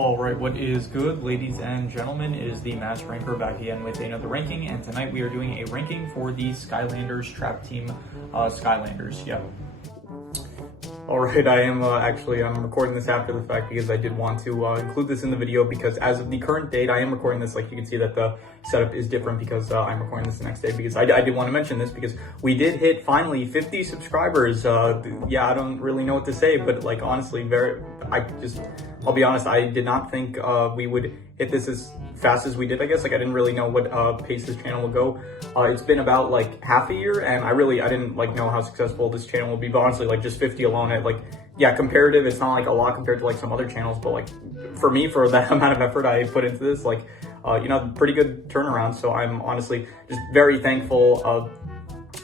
Alright, what is good, ladies and gentlemen? It is the Master Ranker back again with another ranking, and tonight we are doing a ranking for the Skylanders Trap Team Skylanders. Yep. Alright, I'm recording this after the fact because I did want to include this in the video because as of the current date, I am recording this, like you can see that the setup is different because I'm recording this the next day because I did want to mention this because we did hit finally 50 subscribers. Yeah, I don't really know what to say, but like honestly, I'll be honest, I did not think we would hit this as fast as we did, I guess. Like I didn't really know what pace this channel would go. It's been about like half a year and I didn't like know how successful this channel will be, but honestly like just 50 alone, yeah, comparative, it's not like a lot compared to like some other channels, but like for me, for that amount of effort I put into this, like, pretty good turnaround. So I'm honestly just very thankful of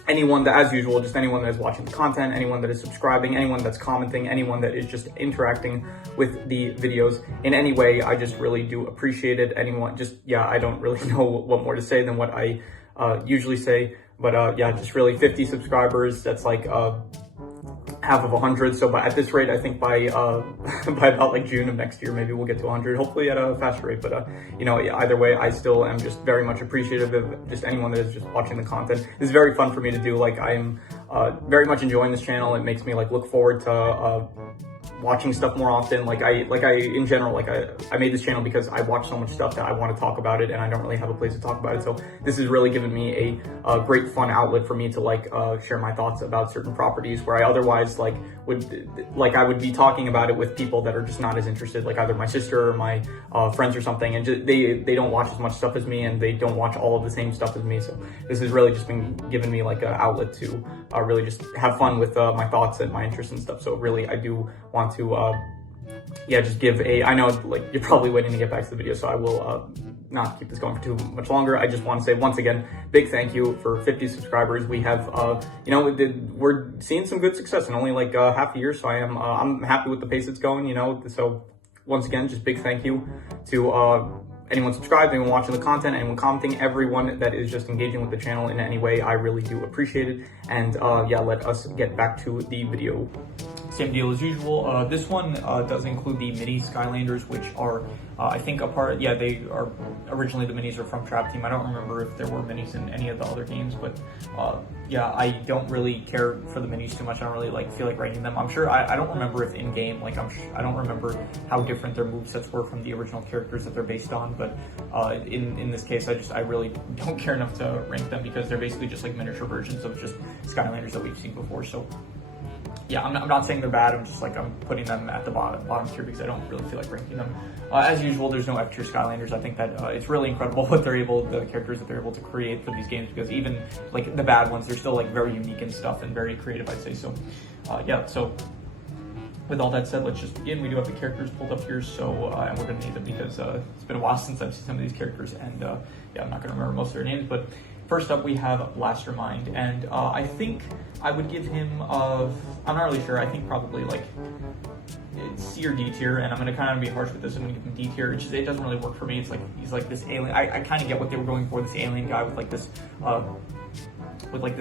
anyone that, as usual, just anyone that is watching the content, anyone that is subscribing, anyone that's commenting, anyone that is just interacting with the videos in any way. I just really do appreciate it. Anyone, I don't really know what more to say than what I usually say, but yeah, just really 50 subscribers. That's like half of 100. So at this rate, I think by by about like June of next year, maybe we'll get to 100, hopefully at a faster rate. But either way, I still am just very much appreciative of just anyone that is just watching the content. It's very fun for me to do. Like I'm very much enjoying this channel. It makes me like look forward to watching stuff more often. I made this channel because I watch so much stuff that I want to talk about it and I don't really have a place to talk about it. So this has really given me a great fun outlet for me to share my thoughts about certain properties where I otherwise I would be talking about it with people that are just not as interested, like either my sister or my friends or something, and they don't watch as much stuff as me and they don't watch all of the same stuff as me. So this has really just been giving me like an outlet to really just have fun with my thoughts and my interests and stuff. So really, I do want to just give I know like you're probably waiting to get back to the video, so I will not keep this going for too much longer. I just want to say once again, big thank you for 50 subscribers. We have we're seeing some good success in only like half a year, so I'm happy with the pace it's going, so once again, just big thank you to anyone subscribed, anyone watching the content, anyone commenting, everyone that is just engaging with the channel in any way. I really do appreciate it. And yeah, let us get back to the video. Same deal as usual. This one does include the mini Skylanders, which are, I think, a part. Yeah, they are originally the minis are from Trap Team. I don't remember if there were minis in any of the other games, but yeah, I don't really care for the minis too much. I don't really feel like ranking them. I'm sure I don't remember if in game, I don't remember how different their movesets were from the original characters that they're based on. But in this case, I really don't care enough to rank them because they're basically just like miniature versions of just Skylanders that we've seen before. So yeah, I'm not saying they're bad. I'm just I'm putting them at the bottom tier because I don't really feel like ranking them. As usual, there's no F tier Skylanders. I think that it's really incredible what the characters that they're able to create for these games, because even like the bad ones, they're still like very unique and stuff and very creative, I'd say. So yeah, so with all that said, let's just begin. We do have the characters pulled up here, so and we're gonna need them because it's been a while since I've seen some of these characters, and yeah, I'm not gonna remember most of their names. But first up, we have Blastermind, and I think I would give him I'm not really sure. I think probably like C or D tier, and I'm gonna kind of be harsh with this. I'm gonna give him D tier. It doesn't really work for me. It's like he's like this alien. I kind of get what they were going for. This alien guy with like this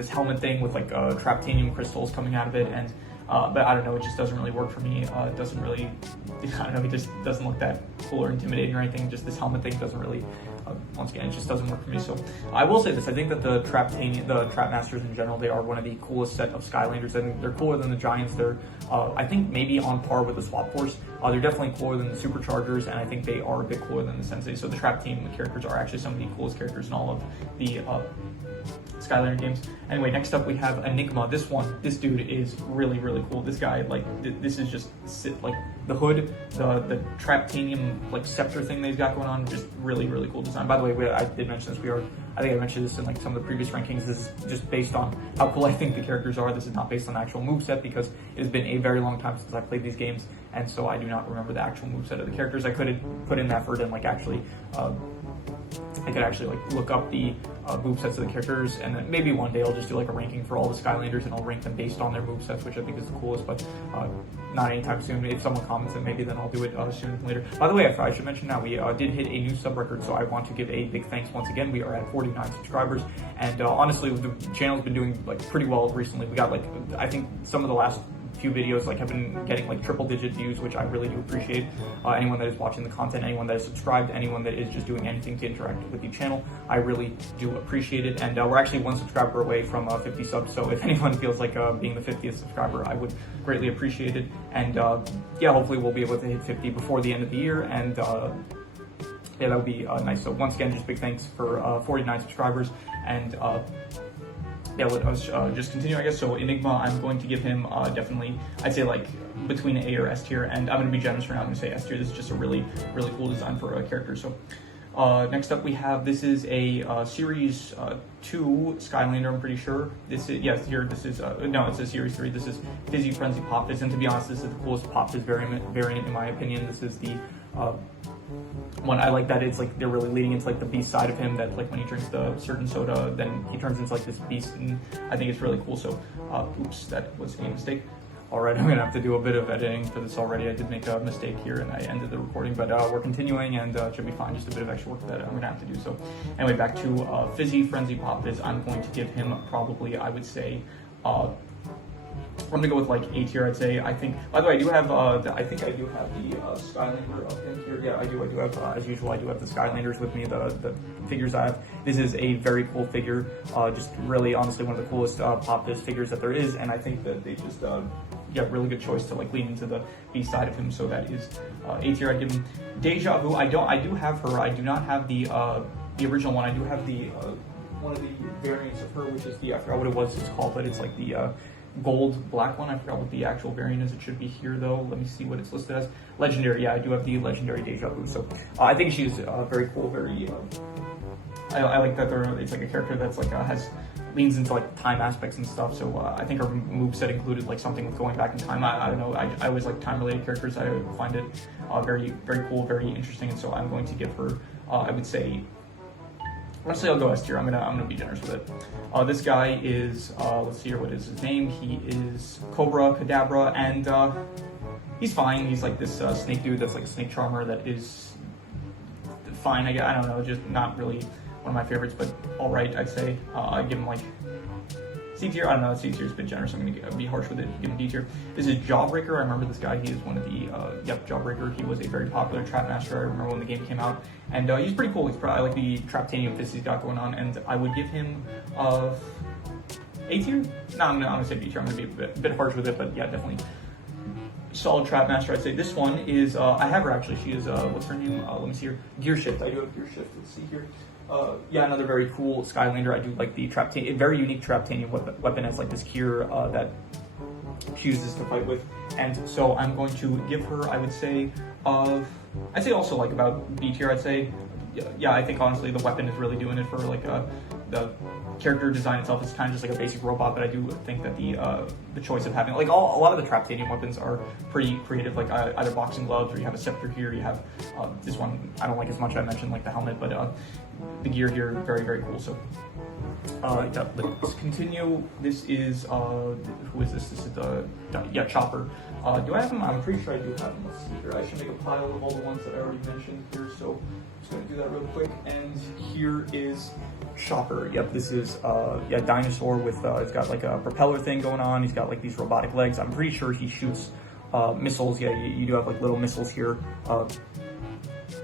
helmet thing with like traptanium crystals coming out of it, and but I don't know, it just doesn't really work for me. It doesn't really, I don't know, it just doesn't look that cool or intimidating or anything. Just this helmet thing doesn't really, once again, it just doesn't work for me. So I will say this, I think that the Trap Masters in general, they are one of the coolest set of Skylanders. I think they're cooler than the Giants. They're, I think maybe on par with the Swap Force. They're definitely cooler than the Superchargers, and I think they are a bit cooler than the Sensei. So the Trap Team characters are actually some of the coolest characters in all of the Skylander games. Anyway, next up we have Enigma. This dude is really, really cool. This guy, this is just like the hood, the traptanium scepter thing that he's got going on, just really, really cool design. By the way, I did mention this. I think I mentioned this in like some of the previous rankings. This is just based on how cool I think the characters are. This is not based on the actual moveset because it has been a very long time since I played these games, and so I do not remember the actual moveset of the characters. I could have put in effort and I could actually look up the movesets of the characters, and then maybe one day I'll just do like a ranking for all the Skylanders and I'll rank them based on their movesets, which I think is the coolest, but not anytime soon. If someone comments it, maybe then I'll do it sooner than later. By the way, I should mention now, we did hit a new sub record, so I want to give a big thanks once again. We are at 49 subscribers, and honestly, the channel's been doing pretty well recently. We got I think some of the last few videos like have been getting like triple-digit views, which I really do appreciate. Anyone that is watching the content, anyone that is subscribed, anyone that is just doing anything to interact with the channel, I really do appreciate it. And we're actually 1 subscriber away from 50 subs, so if anyone feels like being the 50th subscriber, I would greatly appreciate it. And yeah, hopefully we'll be able to hit 50 before the end of the year, and yeah, that would be nice. So once again, just big thanks for 49 subscribers, and yeah, let us just continue, I guess. So Enigma, I'm going to give him definitely, I'd say like between A or S tier, and I'm going to be generous for now. I'm going to say S tier. This is just a really cool design for a character. So next up we have, this is a Series 2 Skylander, I'm pretty sure. This is, yes, here, this is, no, it's a Series 3. This is Fizzy Frenzy Pop Fizz, and to be honest, this is the coolest Pop Fizz variant in my opinion. This is the one I like, that it's like they're really leading into like the beast side of him, that like when he drinks the certain soda, then he turns into like this beast, and I think it's really cool. So oops, that was a mistake. All right, I'm gonna have to do a bit of editing for this already. I did make a mistake here and I ended the recording, but we're continuing, and it should be fine. Just a bit of extra work that I'm gonna have to do. So anyway, back to Fizzy Frenzy Pop Fizz. I'm going to give him probably, I would say, I'm gonna go with like A tier, I'd say. I think, by the way, I do have I think I do have the Skylander up in here. Yeah, I do have, as usual, I do have the Skylanders with me, the figures I have. This is a very cool figure, just really honestly one of the coolest Pop Fizz figures that there is, and I think that they just yeah, really good choice to like lean into the B side of him. So that is A tier. I give him Deja Vu. I do have her. I do not have the original one. I do have the one of the variants of her, which is the, I forgot what it's called, but it's like the gold black one. I forgot what the actual variant is. It should be here though. Let me see what it's listed as. Legendary. Yeah, I do have the legendary Deja Vu. So I think she's very cool. Very I like that it's like a character that's like leans into like time aspects and stuff. So I think her moveset included like something with going back in time. I don't know. I always like time related characters. I find it very cool, very interesting. And so I'm going to give her I would say, honestly, I'll go S tier. I'm gonna be generous with it. This guy is let's see here, what is his name? He is Cobra Kadabra, and he's fine. He's like this snake dude that's like a snake charmer that is fine. I don't know, just not really one of my favorites, but all right, I'd say. I give him like C tier. I don't know, C tier is a bit generous. I'm gonna be harsh with it. Give him D tier. This is Jawbreaker. I remember this guy. He is one of the Jawbreaker. He was a very popular trap master. I remember when the game came out, and he's pretty cool. He's probably, I like the Traptanium fist he's got going on, and I would give him A tier. No, I'm gonna say B tier. I'm gonna be a bit harsh with it, but yeah, definitely solid trap master. I'd say this one is I have her actually. She is what's her name? Let me see here. Gear Shift. I do have Gear Shift. Let's see here. Yeah, another very cool Skylander. I do like the Traptanium, very unique Traptanium weapon as like this cure that she uses to fight with. And so I'm going to give her, I would say, I'd say also like about B tier. I'd say, yeah, I think honestly the weapon is really doing it for like the character design itself is kind of just like a basic robot, but I do think that the choice of having like a lot of the Traptanium weapons are pretty creative, like either boxing gloves, or you have a scepter here, you have this one I don't like as much. I mentioned like the helmet, but the gear here very cool. So yeah, let's continue. This is who is this? This is the Chopper. Do I have him? I'm pretty sure I do have him. Let's see here. I should make a pile of all the ones that I already mentioned here, so I'm just gonna do that real quick. And here is Chopper. Yep, this is dinosaur with it's got like a propeller thing going on. He's got like these robotic legs. I'm pretty sure he shoots missiles. Yeah, you do have like little missiles here.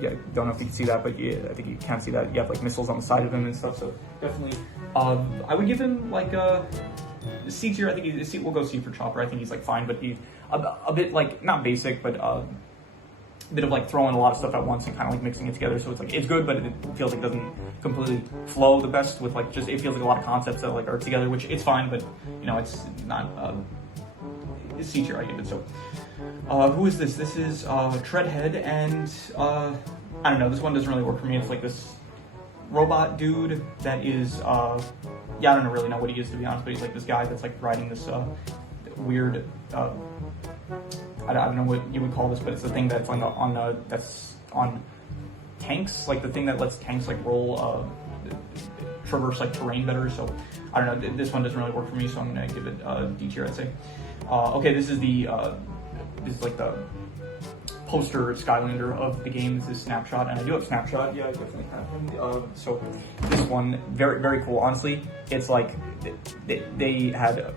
Yeah, don't know if you can see that, but yeah, I think you can see that. You have like missiles on the side of him and stuff. So definitely, I would give him like a C tier. I think we'll go C for Chopper. I think he's like fine, but he's a bit like not basic, but a bit of like throwing a lot of stuff at once and kind of like mixing it together. So it's like it's good, but it feels like it doesn't completely flow the best with like just, it feels like a lot of concepts that like are together, which it's fine, but you know, it's not it's C tier, I give it. So who is this? This is Treadhead, and I don't know, this one doesn't really work for me. It's like this robot dude that is yeah, I don't really know what he is, to be honest, but he's like this guy that's like riding this weird I don't know what you would call this, but it's the thing that's that's on tanks, like the thing that lets tanks like roll traverse like terrain better. So I don't know, this one doesn't really work for me, so I'm gonna give it D tier, I'd say. Okay, this is like the poster Skylander of the game. This is Snapshot, and I do have Snapshot. Yeah, I definitely have him. So this one, very cool. Honestly, it's like they had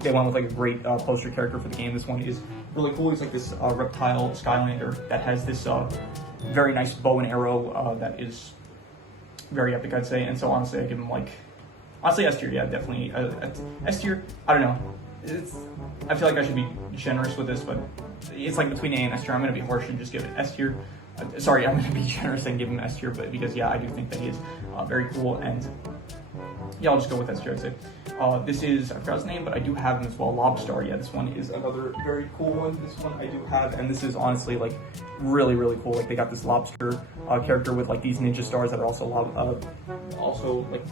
they went with like a great poster character for the game. This one is really cool. He's like this reptile Skylander that has this very nice bow and arrow that is very epic, I'd say. And so honestly, I give him like, honestly S tier, yeah, definitely S tier. I don't know. I feel like I should be generous with this, but it's like between A and S tier. I'm gonna be harsh and just give it S tier. Sorry, I'm gonna be generous and give him S tier, but because yeah, I do think that he is very cool, and yeah, I'll just go with S tier, I'd say. This is, I forgot his name, but I do have him as well, Lobstar. Yeah, this one is another very cool one. This one I do have, and this is honestly like really, really cool. Like they got this lobster character with like these ninja stars that are also also like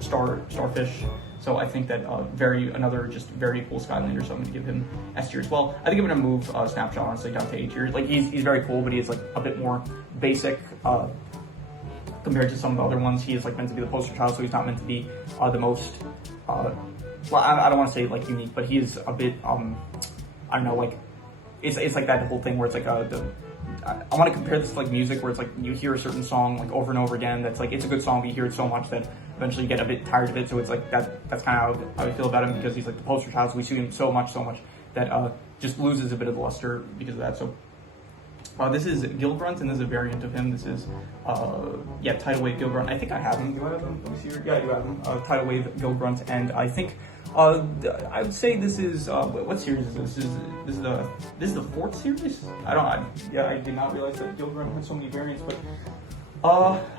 starfish. So I think that another just very cool Skylander. So I'm gonna give him S tier as well. I think I'm gonna move Snapshot honestly down to A tier. Like he's very cool, but he's like a bit more basic compared to some of the other ones. He is like meant to be the poster child, so he's not meant to be the most. Well, I don't want to say like unique, but he is a bit. I don't know, like it's like that whole thing where it's like I want to compare this to like music, where it's like you hear a certain song like over and over again. That's like it's a good song, but you hear it so much that eventually you get a bit tired of it. So it's like that's kind of how I feel about him, because he's like the poster child. So we see him so much that just loses a bit of the luster because of that. So this is Gilgrunt, and this is a variant of him. This is yeah, Tidal Wave Gilgrunt. I think I have him. Do I have him? Let me see here. Yeah, I do have him. Tidal Wave Gilgrunt, and I think I would say this is what series is this? This is the fourth series. I did not realize that Gilgrunt had so many variants, but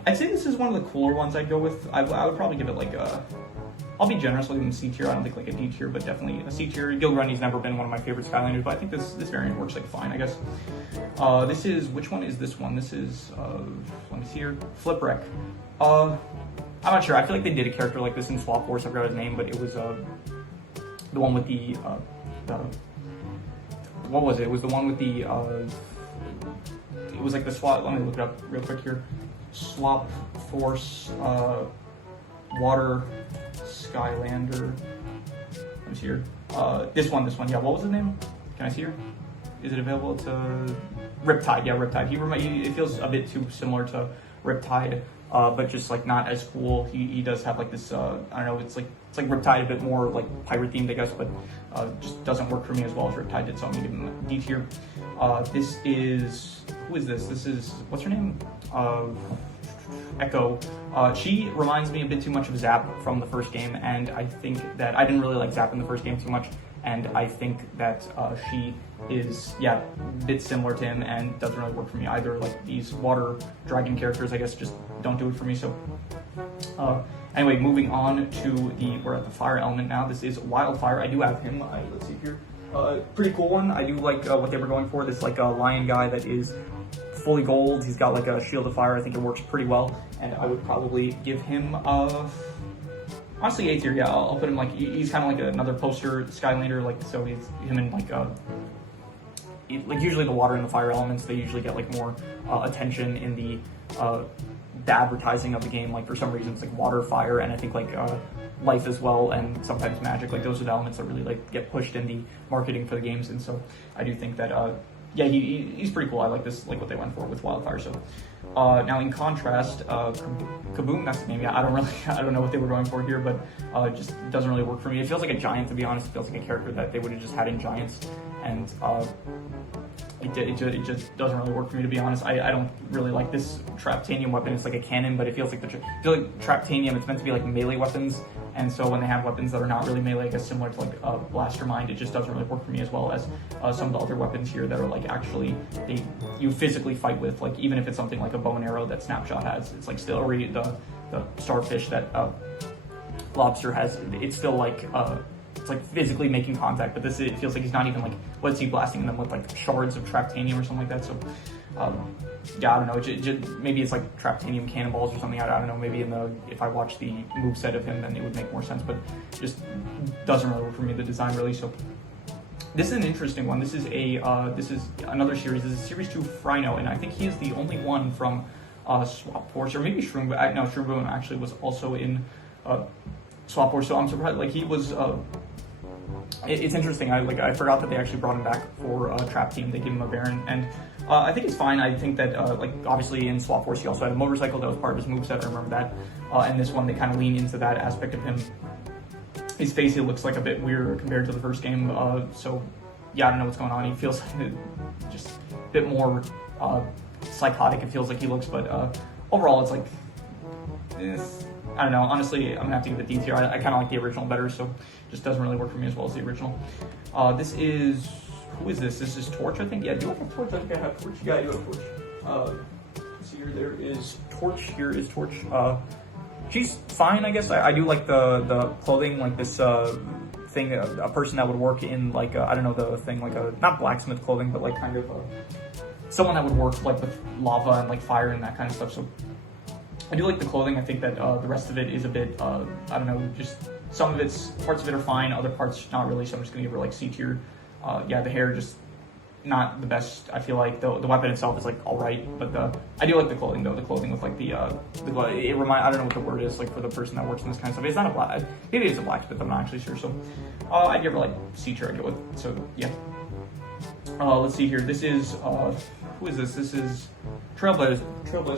I'd say this is one of the cooler ones I'd go with. I would probably give it like I'll be generous, I'll give him C tier. I don't think like a D tier, but definitely a C tier. Gilgrunt, he's never been one of my favorite Skylanders, but I think this variant works like fine, I guess. This is, which one is this one? This is, let me see here, Flipwreck. I'm not sure. I feel like they did a character like this in Swap Force. I forgot his name, but it was the one with the what was it? It was the one with the it was like the swap. Let me look it up real quick here. Swap Force Water Skylander. Let me see here. This one. Yeah. What was his name? Can I see her? Is it available to Riptide? Yeah, Riptide. It feels a bit too similar to Riptide, but just like not as cool. He does have like this. I don't know. It's like Riptide, a bit more like pirate themed, I guess, but just doesn't work for me as well as Riptide did. So I'm gonna give him a D tier. This is, who is this? This is, what's her name? Echo. She reminds me a bit too much of Zap from the first game, and I think that I didn't really like Zap in the first game too much, and I think that she is, yeah, a bit similar to him and doesn't really work for me either. Like these water dragon characters, I guess, just don't do it for me. So anyway, moving on to we're at the fire element now. This is Wildfire. I do have him. Let's see here. Pretty cool one. I do like what they were going for. This like a lion guy that is fully gold. He's got like a shield of fire. I think it works pretty well, and I would probably give him honestly A tier. Yeah, I'll put him like he's kind of like another poster Skylander. Like so, he's him and like usually the water and the fire elements, they usually get like more attention in the advertising of the game. Like for some reason it's like water, fire, and I think like life as well, and sometimes magic. Like those are the elements that really like get pushed in the marketing for the games, and so I do think that yeah, he's pretty cool. I like this, like what they went for with Wildfire. So now in contrast, Kaboom, that's the name. Yeah, I don't know what they were going for here, but just doesn't really work for me. It feels like a giant, to be honest. It feels like a character that they would have just had in Giants, and it just doesn't really work for me, to be honest. I don't really like this Traptanium weapon. It's like a cannon, but it feels like Traptanium, it's meant to be like melee weapons, and so when they have weapons that are not really melee, I guess similar to like Blaster Mind, it just doesn't really work for me, as well as some of the other weapons here that are like actually you physically fight with. Like even if it's something like a bow and arrow that Snapshot has, it's like still, or the starfish that Lobster has, it's still like it's like physically making contact, but it feels like he's not even like, what's he blasting them with, like shards of Traptanium or something like that. So yeah, I don't know, maybe it's like Traptanium cannonballs or something. I don't know, maybe if I watch the moveset of him, then it would make more sense, but just doesn't really work for me, the design really. So this is an interesting one. This is another series. This is Series 2 Frino, and I think he is the only one from Swap Force, or maybe Shroom, but no, Shroom actually was also in Swap Force, so I'm surprised, like he was, it's interesting, I forgot that they actually brought him back for Trap Team. They gave him a Baron, and I think it's fine. I think that, like, obviously in Swap Force he also had a motorcycle that was part of his moveset, I remember that, and this one they kind of lean into that aspect of him his face, he looks like a bit weird compared to the first game. So yeah, I don't know what's going on. He feels just a bit more psychotic, it feels like he looks, but overall it's like, I don't know, honestly, I'm gonna have to give it D tier. I kind of like the original better, so it just doesn't really work for me as well as the original. This is, who is this? This is Torch, I think. Yeah, do I have Torch? I think I have Torch. Yeah, I do have Torch. So there is Torch, here is Torch. She's fine, I guess. I do like the clothing, like this thing, a person that would work in like, I don't know, the thing, like a, not blacksmith clothing, but like kind of someone that would work like with lava and like fire and that kind of stuff. So I do like the clothing. I think that the rest of it is a bit, I don't know, just some of it's, parts of it are fine, other parts not really, so I'm just gonna give her like C tier. Yeah, the hair just not the best. I feel like the weapon itself is like all right, but I do like the clothing though. The clothing with like it I don't know what the word is like for the person that works in this kind of stuff. It's not a black, maybe it's a blacksmith, I'm not actually sure. So I'd give her like C tier, I'd go with. So yeah. Let's see here. This is who is this? This is Trailblazer.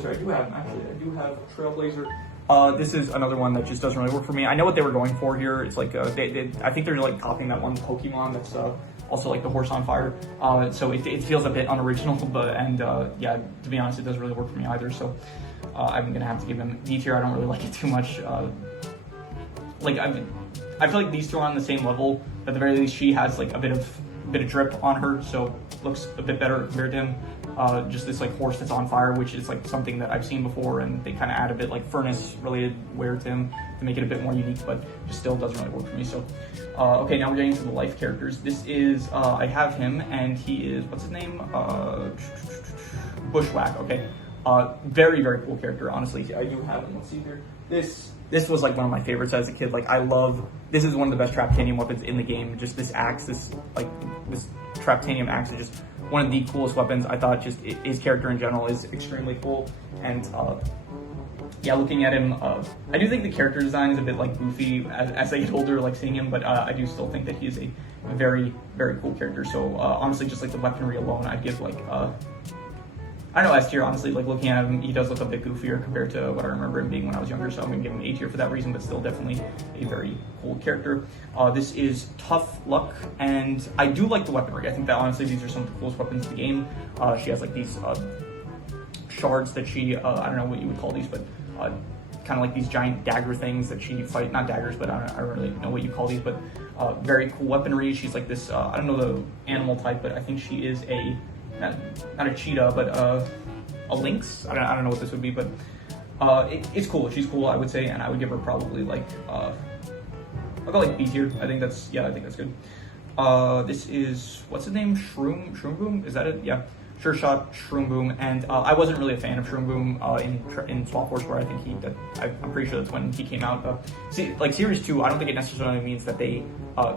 I do have Trailblazer. This is another one that just doesn't really work for me. I know what they were going for here. It's like I think they're like copying that one Pokemon that's also like the horse on fire. So it feels a bit unoriginal, but yeah, to be honest, it doesn't really work for me either. So I'm gonna have to give him D tier. I don't really like it too much. Like I feel like these two are on the same level. At the very least, she has like a bit of drip on her, so looks a bit better compared to him. Just this like horse that's on fire, which is like something that I've seen before, and they kind of add a bit like furnace related wear to him to make it a bit more unique, but just still doesn't really work for me. So okay, now we're getting to the life characters. This is I have him, and he is, what's his name, Bushwhack. Okay, very cool character, honestly. I do have him. Let's see here. This was like one of my favorites as a kid. Like this is one of the best Traptanium weapons in the game. Just this axe, this Traptanium axe is just one of the coolest weapons. I thought just his character in general is extremely cool. And yeah, looking at him, I do think the character design is a bit like goofy as I get older, like seeing him, but I do still think that he is a very cool character. So honestly, just like the weaponry alone, I'd give like, I don't know, S tier, honestly. Like looking at him, he does look a bit goofier compared to what I remember him being when I was younger, so I'm gonna give him A tier for that reason, but still definitely a very cool character. This is Tough Luck, and I do like the weaponry. I think that honestly these are some of the coolest weapons in the game. She has like these shards that she, I don't know what you would call these, but kind of like these giant dagger things that she fight, not daggers, but I don't really know what you call these, but very cool weaponry. She's like this, I don't know the animal type, but I think she is a, not a cheetah, but a lynx. I don't know what this would be, but it's cool. She's cool, I would say, and I would give her probably like I'll go like B tier. I think that's good. This is, what's his name? Shroom Boom? Is that it? Yeah. Sure Shot Shroom Boom, and I wasn't really a fan of Shroom Boom in Swap Force, where I think I'm pretty sure that's when he came out. See, like Series 2, I don't think it necessarily means that they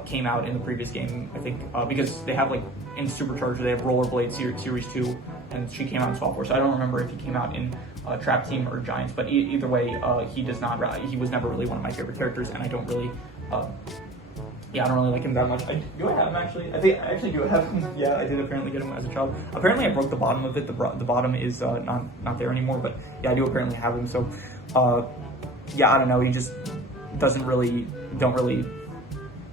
came out in the previous game. I think because they have like in Supercharger they have Rollerblade Series 2, and she came out in Swap Force. I don't remember if he came out in Trap Team or Giants, but either way, he does not. He was never really one of my favorite characters, and I don't really. Yeah, I don't really like him that much. Do I have him actually? I think I actually do have him. Yeah, I did apparently get him as a child. Apparently I broke the bottom of it. The bottom is not there anymore, but yeah, I do apparently have him. So yeah, I don't know. He just don't really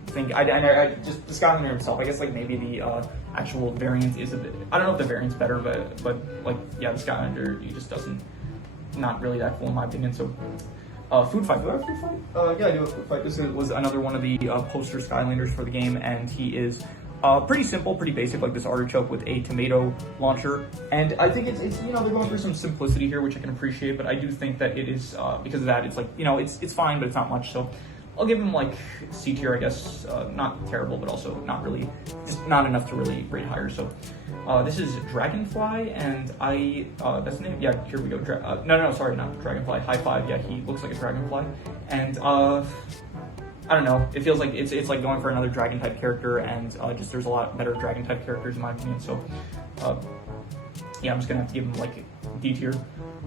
think. I just the Skylander himself. I guess like maybe the actual variant is a bit. I don't know if the variant's better, but like yeah, the Skylander, he just not really that cool in my opinion. So. Food Fight. Do I have Food Fight? Yeah, I do have Food Fight. This was another one of the poster Skylanders for the game, and he is pretty simple, pretty basic, like this artichoke with a tomato launcher. And I think it's they're going through some simplicity here, which I can appreciate, but I do think that it is, because of that, it's like, it's fine, but it's not much. So I'll give him like C tier, I guess. Not terrible, but also not really, just not enough to really rate higher. So this is Dragonfly, and that's the name. Yeah, here we go. No, sorry, not Dragonfly. High Five. Yeah, he looks like a dragonfly, and I don't know. It feels like it's like going for another dragon type character, and just there's a lot better dragon type characters in my opinion. So yeah, I'm just gonna have to give him like D tier.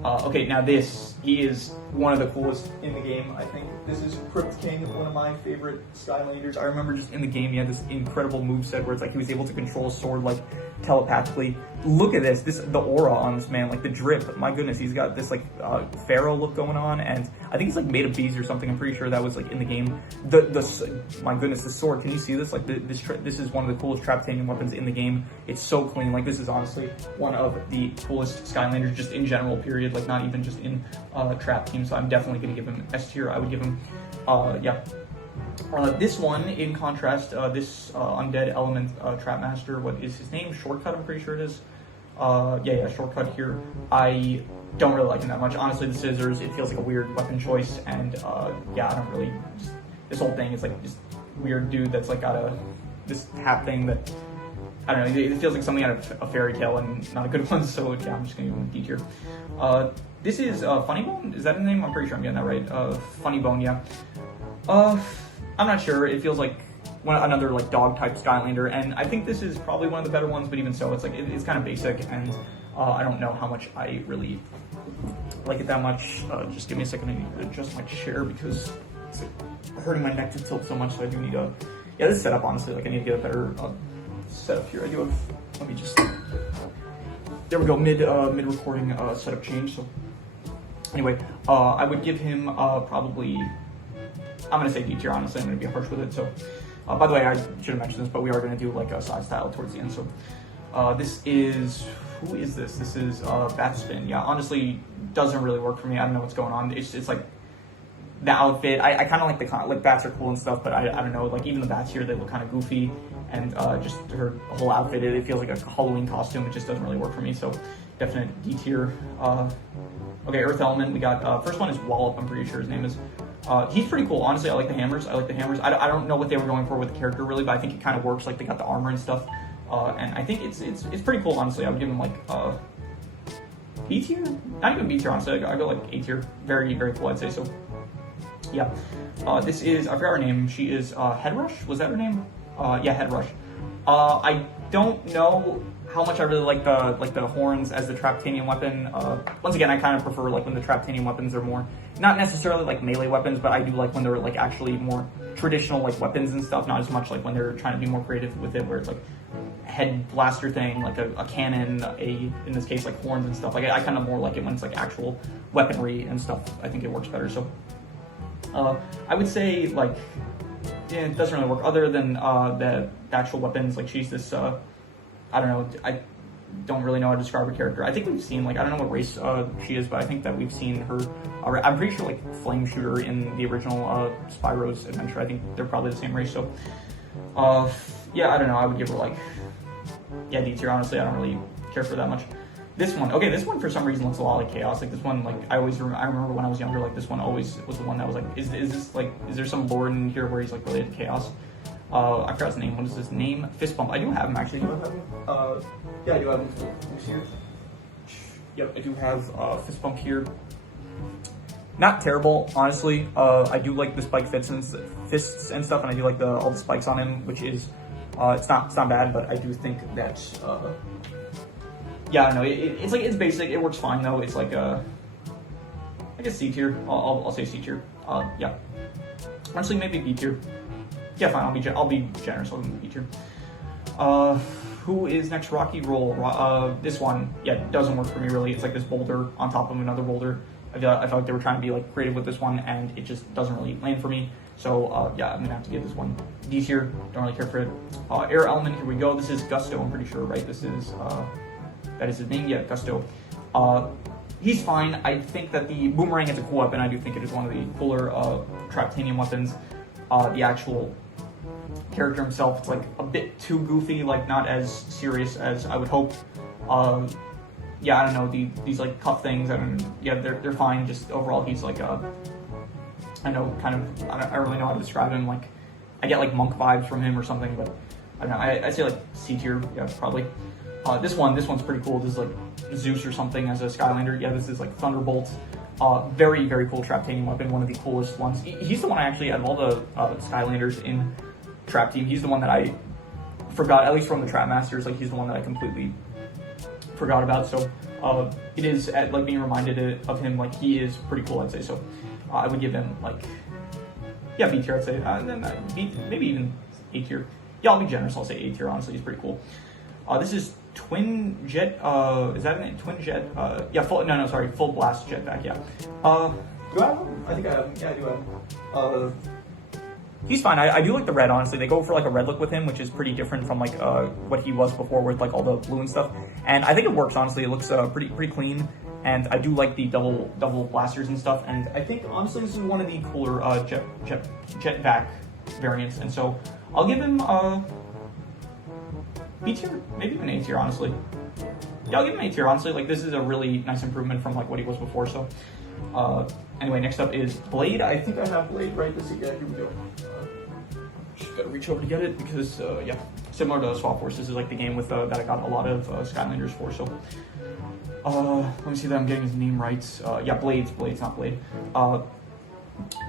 Okay, now he is one of the coolest in the game, I think. This is Crypt King, one of my favorite Skylanders. I remember just in the game, he had this incredible moveset where it's like he was able to control a sword like telepathically. Look at this, the aura on this man, like the drip. My goodness, he's got this like pharaoh look going on, and I think he's like made of bees or something. I'm pretty sure that was like in the game. My goodness, the sword. Can you see this? Like this is one of the coolest Traptanian weapons in the game. It's so clean. Like this is honestly one of the coolest Skylanders just in general. Period. Like not even just in Trap Team. So I'm definitely gonna give him S tier. I would give him, yeah. This one, in contrast, this Undead Element Trapmaster, what is his name? Shortcut, I'm pretty sure it is. Yeah, Shortcut here. I don't really like him that much. Honestly, the scissors, it feels like a weird weapon choice, and yeah, I don't really, this whole thing is like this weird dude that's like got this hat thing that, I don't know, it feels like something out of a fairy tale and not a good one, so yeah, I'm just gonna give him a D tier. This is Funny Bone, is that his name? I'm pretty sure I'm getting that right. Funny Bone, yeah. I'm not sure, it feels like another like dog type Skylander, and I think this is probably one of the better ones, but even so, it's like it's kind of basic, and I don't know how much I really like it that much. Just give me a second, I need to adjust my chair because it's hurting my neck to tilt so much, so I do need a, yeah, this setup, honestly, like I need to get a better setup here. I do have, let me just, there we go, mid recording setup change. So anyway, I would give him probably, I'm gonna say D tier, honestly, I'm gonna be harsh with it, so. By the way, I should have mentioned this, but we are going to do like a side style towards the end. So this is, who is this? This is Batspin. Yeah, honestly, doesn't really work for me. I don't know what's going on. It's like the outfit. I kind of like like bats are cool and stuff, but I don't know. Like even the bats here, they look kind of goofy, and just her whole outfit, it feels like a Halloween costume. It just doesn't really work for me. So definite D tier. Okay, Earth Element. We got first one is Wallop. I'm pretty sure his name is. He's pretty cool, honestly. I like the hammers. I I don't know what they were going for with the character really, but I think it kind of works. Like they got the armor and stuff, and I think it's pretty cool. Honestly, I would give him like B tier, not even B tier. Honestly, I go like A tier. Very very cool, I'd say. So yeah, this is, I forgot her name. She is Headrush. Was that her name? Yeah, Headrush. I don't know how much I really like the horns as the Traptanian weapon. Once again, I kind of prefer like when the Traptanian weapons are more, not necessarily like melee weapons, but I do like when they're like actually more traditional like weapons and stuff, not as much like when they're trying to be more creative with it, where it's like head blaster thing, like a cannon, in this case like horns and stuff. Like I kind of more like it when it's like actual weaponry and stuff. I think it works better. So I would say like, yeah, it doesn't really work other than the actual weapons. Like she's this I don't know, I don't really know how to describe her character. I think we've seen, like, I don't know what race she is, but I think that we've seen her, I'm pretty sure, like, Flame Shooter in the original Spyro's Adventure. I think they're probably the same race, so, yeah, I don't know, I would give her, like, yeah, D tier, honestly, I don't really care for that much. This one, okay, this one for some reason looks a lot like Chaos. Like, this one, like, I remember when I was younger, like, this one always was the one that was, like, is this, like, is there some lore in here where he's, like, related to Chaos? I forgot his name. What is his name? Fist Bump. I do have him, actually. Do I have him? Yeah, I do have him. Here. Yep, I do have Fist Bump here. Not terrible, honestly. I do like the spike fists and stuff, and I do like all the spikes on him, which is, it's not bad, but I do think that, yeah, I don't know. It's like, it's basic. It works fine, though. It's like I guess C tier. I'll say C tier. Yeah. Honestly, maybe B tier. Yeah, fine. I'll be generous. I'll give him a B tier. Who is next? Rocky Roll. This one, yeah, doesn't work for me really. It's like this boulder on top of another boulder. I feel like they were trying to be like creative with this one, and it just doesn't really land for me. So yeah, I'm gonna have to give this one D tier. Don't really care for it. Air Element. Here we go. This is Gusto. I'm pretty sure, right? This is that is his name. Yeah, Gusto. He's fine. I think that the boomerang is a cool weapon. I do think it is one of the cooler Traptanian weapons. The actual character himself, it's like a bit too goofy, like not as serious as I would hope. Yeah, I don't know, these like cuff things, yeah, they're fine. Just overall, he's like I know, kind of, I don't really know how to describe him. Like, I get like monk vibes from him or something, but I don't know. I say like C tier, yeah, probably. This one's pretty cool. This is like Zeus or something as a Skylander. Yeah, this is like Thunderbolt. Very, very cool Traptanian weapon, one of the coolest ones. He's the one I actually, out of all the Skylanders in Trap Team, he's the one that I forgot, at least from the Trap Masters, like he's the one that I completely forgot about. So it is like being reminded of him, like he is pretty cool, I'd say. So I would give him like, yeah, B tier, I'd say. Then B, maybe even A tier. Yeah, I'll be generous, I'll say A tier, honestly, he's pretty cool. This is twin jet, is that a twin jet? Yeah, full blast jetpack, yeah. Do I have him? I think I have him. Yeah, I do have him. He's fine. I do like the red, honestly. They go for like a red look with him, which is pretty different from like what he was before with like all the blue and stuff. And I think it works, honestly. It looks pretty clean. And I do like the double blasters and stuff. And I think, honestly, this is one of the cooler jetpack variants. And so I'll give him B tier, maybe even A tier, honestly. Yeah, I'll give him A tier, honestly. Like, this is a really nice improvement from like what he was before. So anyway, next up is Blade. I think I have Blade right this. Yeah, here we go. Just gotta reach over to get it because yeah, similar to Swap Force, this is like the game with that I got a lot of Skylanders for. So let me see that I'm getting his name right. Yeah, Blades, not Blade.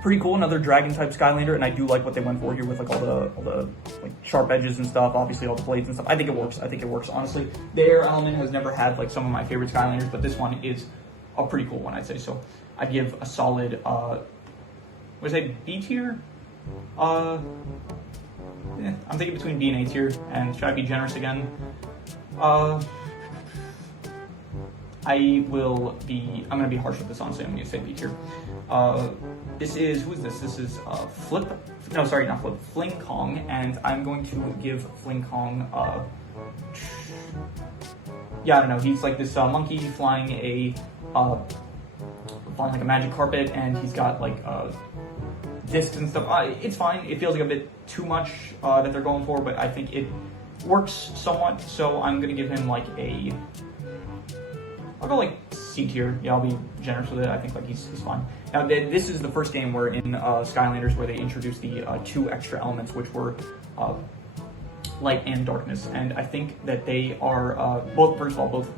Pretty cool, another dragon type Skylander, and I do like what they went for here with like all the like sharp edges and stuff. Obviously, all the blades and stuff. I think it works. Honestly, their element has never had like some of my favorite Skylanders, but this one is a pretty cool one, I'd say. So I'd give a solid what is it, B tier? Yeah, I'm thinking between B and A tier, and should I be generous again? I'm gonna be harsh with this, honestly. I'm gonna say B tier. Who is this? This is Fling Kong, and I'm going to give Fling Kong, yeah, I don't know, he's like this monkey flying like a magic carpet, and he's got like discs and stuff. It's fine. It feels like a bit too much that they're going for, but I think it works somewhat. So I'm gonna give him like I'll go like C tier. Yeah, I'll be generous with it. I think like he's fine. Now this is the first game where in Skylanders where they introduced the 2 extra elements, which were light and darkness, and I think that they are both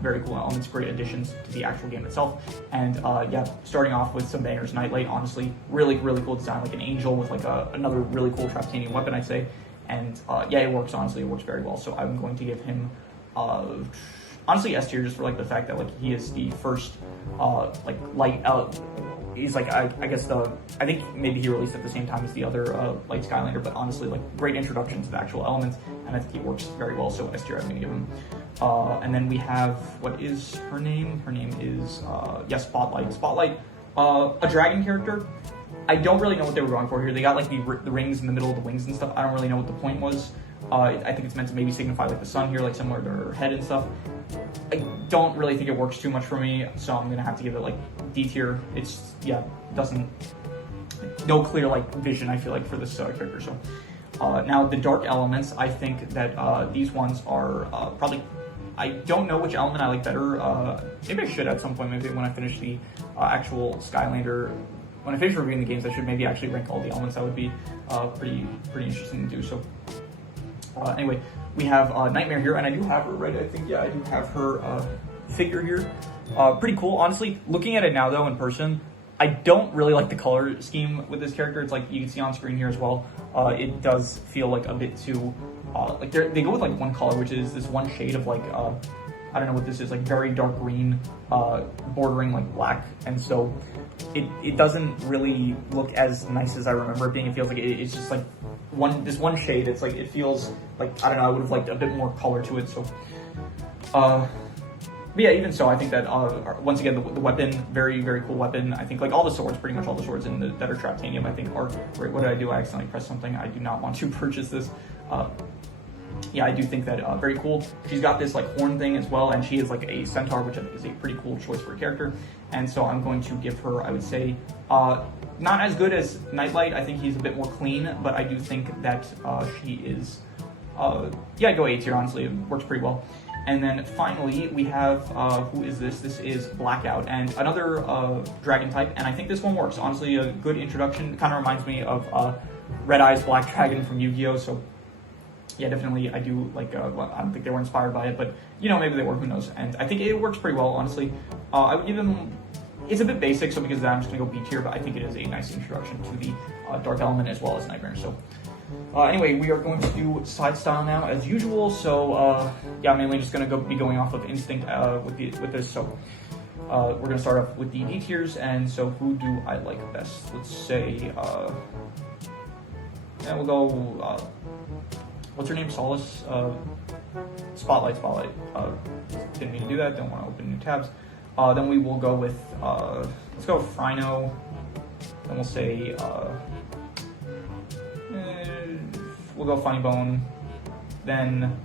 very cool elements, great additions to the actual game itself. And yeah, starting off with some bangers. Nightlight, honestly, really cool design, like an angel with like another really cool Traptanian weapon, I'd say. And yeah, it works, honestly, it works very well. So I'm going to give him honestly S tier, just for like the fact that like he is the first like light he's like I guess I think maybe he released at the same time as the other light Skylander, but honestly like great introduction to the actual elements, and I think he works very well. So S tier I'm gonna give him. And then we have, what is her name? Her name is yeah, Spotlight. A dragon character. I don't really know what they were going for here. They got like the rings in the middle of the wings and stuff. I don't really know what the point was. I think it's meant to maybe signify like the sun here, like similar to her head and stuff. I don't really think it works too much for me, so I'm gonna have to give it like D tier. It's, yeah, no clear like vision, I feel like, for this character. So now the dark elements, I think that these ones are probably, I don't know which element I like better. Maybe I should at some point, maybe when I finish the actual Skylander. When I finish reviewing the games, I should maybe actually rank all the elements. That would be pretty interesting to do. So anyway, we have Nightmare here, and I do have her, right? I think, yeah, I do have her figure here. Pretty cool. Honestly, looking at it now, though, in person, I don't really like the color scheme with this character. It's like, you can see on screen here as well, it does feel like a bit too, like they go with like one color, which is this one shade of like, I don't know what this is, like very dark green, bordering like black, and so it doesn't really look as nice as I remember it being. It feels like it's just like this one shade. It's like, it feels like, I don't know, I would have liked a bit more color to it. So but yeah, even so, I think that once again, the weapon, very cool weapon. I think like all the swords, pretty much all the swords that are Traptanium, I think are great. What did I do? I accidentally pressed something. I do not want to purchase this. Yeah, I do think that very cool. She's got this like horn thing as well, and she is like a centaur, which I think is a pretty cool choice for a character. And so I'm going to give her, I would say, not as good as Nightlight. I think he's a bit more clean, but I do think that she is, yeah, go A tier, honestly. It works pretty well. And then finally, we have, who is this? This is Blackout, and another dragon type, and I think this one works. Honestly, a good introduction. Kind of reminds me of Red Eyes Black Dragon from Yu-Gi-Oh! So yeah, definitely, I do like, well, I don't think they were inspired by it, but, you know, maybe they were, who knows. And I think it works pretty well, honestly. I would give them, it's a bit basic, so because of that, I'm just going to go B tier, but I think it is a nice introduction to the Dark Element as well as Nightmare. So anyway, we are going to do side style now, as usual. So yeah, I'm mainly just going to be going off of instinct with this. So we're going to start off with the D tiers, and so who do I like best? Let's say, yeah, we'll go, what's her name? Solace? Spotlight. Didn't mean to do that. Don't want to open new tabs. Then we will go with, let's go Frino. Then we'll say, we'll go Funny Bone. Then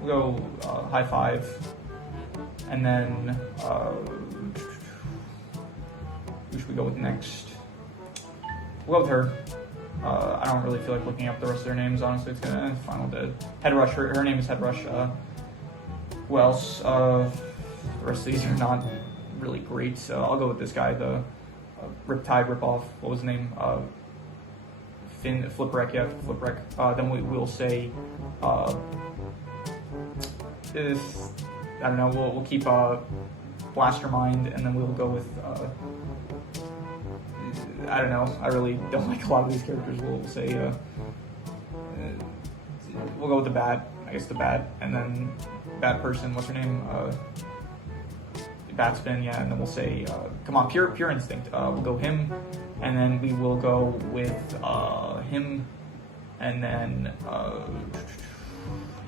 we'll go High Five. And then, who should we go with next? We'll go with her. I don't really feel like looking up the rest of their names, honestly. It's gonna final dead. Head Rush, her name is Head Rush. Who else? The rest of these are not really great, so I'll go with this guy, the Riptide Ripoff. What was his name? Flipwreck, yeah, Flipwreck. Then we'll say, I don't know, we'll keep Blastermind, and then we'll go with, I don't know, I really don't like a lot of these characters. We'll say, we'll go with the Bat, I guess the Bat, and then Bat Person, what's her name? Batspin, yeah, and then we'll say, come on, Pure Instinct. We'll go him, and then we will go with him, and then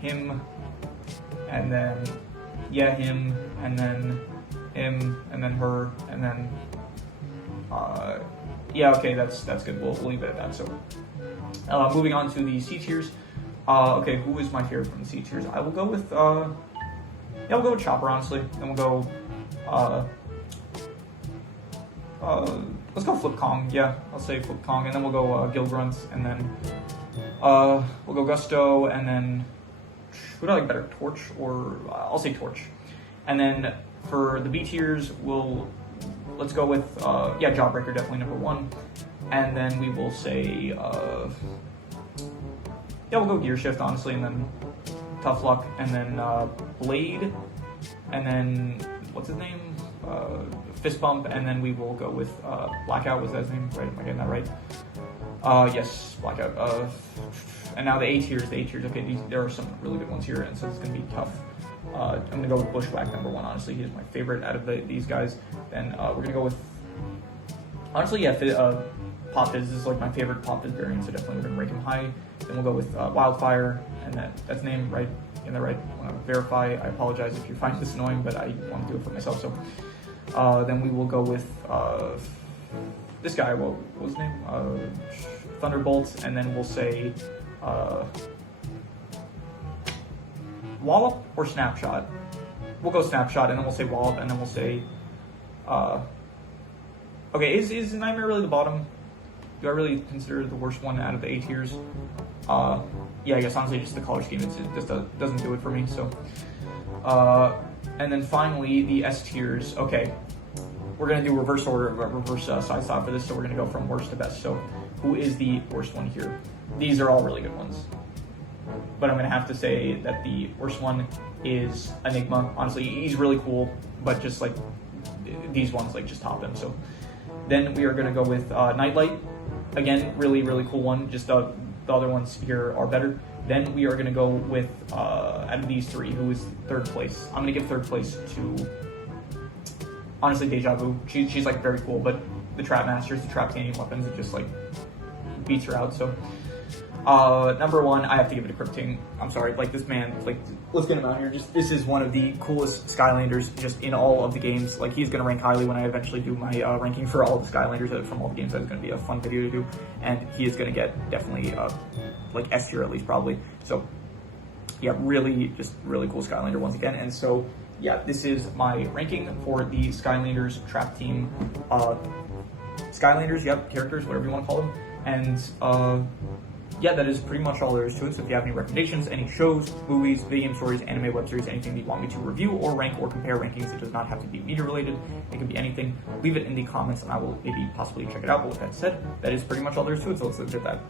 him, and then, yeah, him, and then her, and then, yeah, okay, that's good. We'll leave it at that. So, moving on to the C tiers. Okay, who is my favorite from the C tiers? I will go with, yeah, we'll go with Chopper, honestly. Then we'll go, let's go Flip Kong. Yeah, I'll say Flip Kong, and then we'll go Gil Grunt, and then we'll go Gusto, and then who do I like better, Torch or I'll say Torch, and then for the B tiers, let's go with yeah, Jawbreaker, definitely number 1, and then we will say yeah, we'll go Gear Shift, honestly, and then Tough Luck, and then Blade, and then what's his name? Fist Bump, and then we will go with Blackout. Was that his name? Right? Am I getting that right? Yes, Blackout. And now the A tiers. Okay, there are some really good ones here, and so it's going to be tough. I'm going to go with Bushwhack, number 1. Honestly, he's my favorite out of these guys. Then we're going to go with, honestly, yeah, Pop Fizz is like my favorite Pop Fizz variant, so definitely we're going to rank him high. Then we'll go with Wildfire, and that's named right in the right. I want to verify. I apologize if you find this annoying, but I want to do it for myself. So then we will go with this guy. What was his name? Thunderbolt, and then we'll say Wallop or Snapshot. We'll go Snapshot, and then we'll say Wallop, and then we'll say okay, is Nightmare really the bottom? Do I really consider the worst one out of the A tiers? Yeah, I guess honestly just the color scheme, it just doesn't do it for me. So, and then finally the S tiers. Okay, we're gonna do reverse order, reverse side stop for this. So we're gonna go from worst to best. So who is the worst one here? These are all really good ones, but I'm gonna have to say that the worst one is Enigma. Honestly, he's really cool, but just like these ones like just top him. So then we are gonna go with Nightlight. Again, really cool one. Just the other ones here are better. Then we are going to go with, out of these 3, who is 3rd place. I'm going to give 3rd place to, honestly, Deja Vu. She's like very cool, but the Trap Masters, the Traptanium weapons, it just like beats her out. So, number 1, I have to give it to Crypting. I'm sorry, like this man, like, let's get him out here. Just, this is one of the coolest Skylanders just in all of the games. Like, he's going to rank highly when I eventually do my ranking for all the Skylanders from all the games. That's going to be a fun video to do, and he is going to get definitely like S tier at least, probably. So yeah, really cool Skylander once again. And so yeah, this is my ranking for the Skylanders Trap Team. Skylanders, yep, characters, whatever you want to call them. And yeah, that is pretty much all there is to it. So if you have any recommendations, any shows, movies, video game stories, anime, web series, anything that you want me to review or rank or compare rankings, it does not have to be media related. It can be anything. Leave it in the comments and I will maybe possibly check it out. But with that said, that is pretty much all there is to it. So let's look at that.